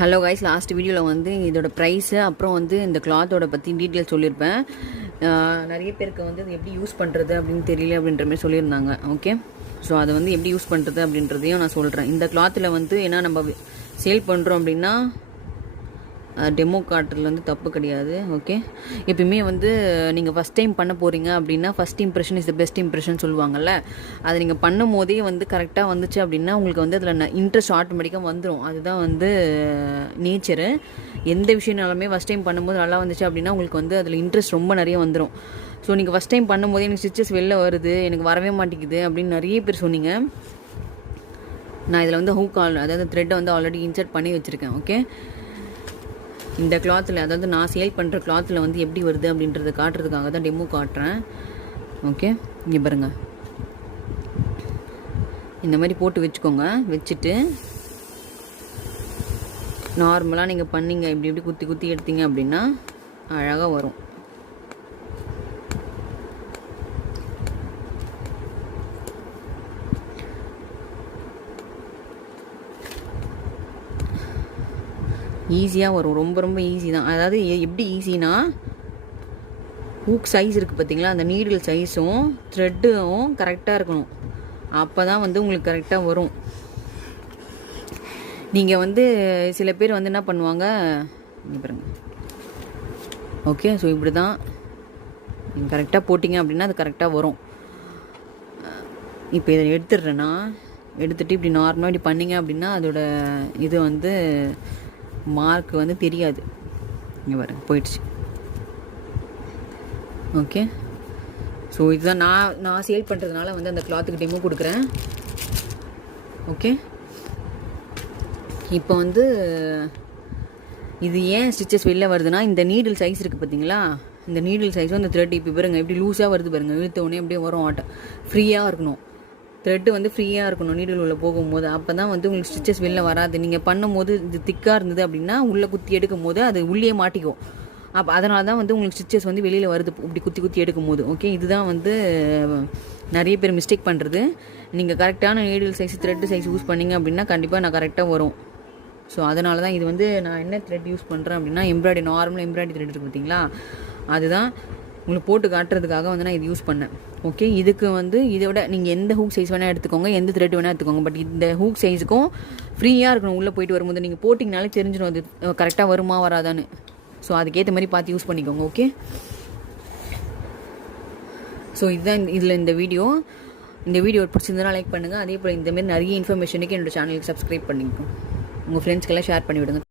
Hello guys, last வீடியோவில் வந்து இதோட ப்ரைஸு அப்புறம் வந்து இந்த கிளாத்தோட பற்றி டீட்டெயில் சொல்லியிருப்பேன். நிறைய பேருக்கு வந்து இது எப்படி யூஸ் பண்ணுறது அப்படின்னு தெரியல அப்படின்ற மாதிரி சொல்லியிருந்தாங்க. ஓகே, ஸோ அதை வந்து எப்படி யூஸ் பண்ணுறது அப்படின்றதையும் நான் சொல்கிறேன். இந்த கிளாத்தில் வந்து ஏன்னா நம்ம சேல் பண்ணுறோம் அப்படின்னா டெமோ காட்டுறதுல வந்து தப்பு கிடையாது. ஓகே, எப்பயுமே வந்து நீங்கள் ஃபஸ்ட் டைம் பண்ண போகிறீங்க அப்படின்னா first impression is the best impression சொல்லுவாங்கள்ல. அதை நீங்கள் பண்ணும் போதே வந்து கரெக்டாக வந்துச்சு அப்படின்னா உங்களுக்கு வந்து அதில் இன்ட்ரெஸ்ட் ஆட்டோமேட்டிக்காக வந்துடும். அதுதான் வந்து நேச்சரு. எந்த விஷயம்னாலுமே ஃபஸ்ட் டைம் பண்ணும்போது நல்லா வந்துச்சு அப்படின்னா உங்களுக்கு வந்து அதில் இன்ட்ரெஸ்ட் ரொம்ப நிறைய வந்துடும். ஸோ நீங்கள் ஃபஸ்ட் டைம் பண்ணும்போதே எனக்கு ஸ்டிச்சஸ் வெளில வருது, எனக்கு வரவே மாட்டேங்குது அப்படின்னு நிறைய பேர் சொன்னீங்க. நான் இதில் வந்து ஹூக் அதாவது த்ரெட்டை வந்து ஆல்ரெடி இன்சர்ட் பண்ணி வச்சுருக்கேன். ஓகே, இந்த கிளாத்தில் அதாவது நான் சேல் பண்ணுற கிளாத்தில் வந்து எப்படி வருது அப்படின்றத காட்டுறதுக்காக தான் டெமோ காட்டுறேன். ஓகே, இங்கே பாருங்க, இந்த மாதிரி போட்டு வச்சுக்கோங்க. வச்சுட்டு நார்மலாக நீங்கள் பண்ணிங்க இப்படி இப்படி குத்தி குத்தி எடுத்தீங்க அப்படின்னா அழகாக வரும். ஈஸியாக வரும், ரொம்ப ரொம்ப ஈஸி தான். அதாவது எப்படி ஈஸினா, ஹூக் சைஸ் இருக்குது பார்த்தீங்களா, அந்த நீடில் சைஸும் த்ரெட்டும் கரெக்டாக இருக்கணும். அப்போ தான் வந்து உங்களுக்கு கரெக்டாக வரும். நீங்கள் வந்து சில பேர் வந்து என்ன பண்ணுவாங்க பாருங்க. ஓகே, ஸோ இப்படி தான் நீங்கள் கரெக்டாக போட்டிங்க அப்படின்னா அது கரெக்டாக வரும். இப்போ இதை எடுத்துடுறேன்னா எடுத்துகிட்டு இப்படி நார்மலாக இப்படி பண்ணிங்க அப்படின்னா அதோட இது வந்து மார்க் வந்து தெரியாது. இங்கே வர போயிடுச்சு. ஓகே, ஸோ இதுதான் நான் சேல் பண்ணுறதுனால வந்து அந்த கிளாத்துக்கு டெமோ கொடுக்குறேன். ஓகே, இப்போ வந்து இது ஏன் ஸ்டிச்சஸ் வெளில வருதுன்னா, இந்த நீடில் சைஸ் இருக்குது பார்த்தீங்களா, இந்த நீடில் சைஸும் இந்த த்ரெட் இப்போ பாருங்க எப்படி லூஸாக வருது பாருங்கள். இழுத்த உடனே அப்படியே வரும். ஃப்ரீயாக இருக்கணும், த்ரெட்டு வந்து ஃப்ரீயாக இருக்கணும் நீடில் உள்ளே போகும்போது. அப்போ தான் வந்து உங்களுக்கு ஸ்டிச்சஸ் வெளில வராது. நீங்கள் பண்ணும்போது இது திக்காக இருந்தது அப்படின்னா உள்ளே குத்தி எடுக்கும் போது அது உள்ளே மாட்டிக்கும். அப்போ அதனால தான் வந்து உங்களுக்கு ஸ்டிச்சஸ் வந்து வெளியில் வருது இப்படி குத்தி குத்தி எடுக்கும் போது. ஓகே, இதுதான் வந்து நிறைய பேர் மிஸ்டேக் பண்ணுறது. நீங்கள் கரெக்டான needle size thread size use பண்ணிங்க அப்படின்னா கண்டிப்பாக நான் கரெக்டாக வரும். ஸோ அதனால தான் இது வந்து நான் என்ன த்ரெட் யூஸ் பண்ணுறேன் அப்படின்னா எம்ப்ராய்டரி, நார்மல் எம்ப்ராய்டரி த்ரெட் இருக்குது பார்த்தீங்களா, அதுதான் உங்களுக்கு போட்டு காட்டுறதுக்காக வந்து நான் இது யூஸ் பண்ணேன். ஓகே, இதுக்கு வந்து இதை விட நீங்கள் எந்த ஹூக் சைஸ் வேணால் எடுத்துக்கோங்க, எந்த த்ரெட் வேணால் எடுத்துக்கோங்க. பட் இந்த ஹூக் சைஸுக்கும் ஃப்ரீயாக இருக்கணும். உள்ளே போயிட்டு வரும்போது நீங்கள் போட்டிங்கனாலே தெரிஞ்சிடும் அது கரெக்டாக வருமா வராதான்னு. ஸோ அதுக்கேற்ற மாதிரி பார்த்து யூஸ் பண்ணிக்கோங்க. ஓகே, ஸோ இதுதான் இதில் இந்த வீடியோ பிடிச்சிருந்தனா லைக் பண்ணுங்கள். அதே போல் இந்தமாரி நிறைய இன்ஃபர்மேஷனுக்கு என்னோடய சேனலுக்கு சப்ஸ்கிரைப் பண்ணிக்கோங்க. உங்கள் ஃப்ரெண்ட்ஸ்க்கெல்லாம் ஷேர் பண்ணிவிடுங்க.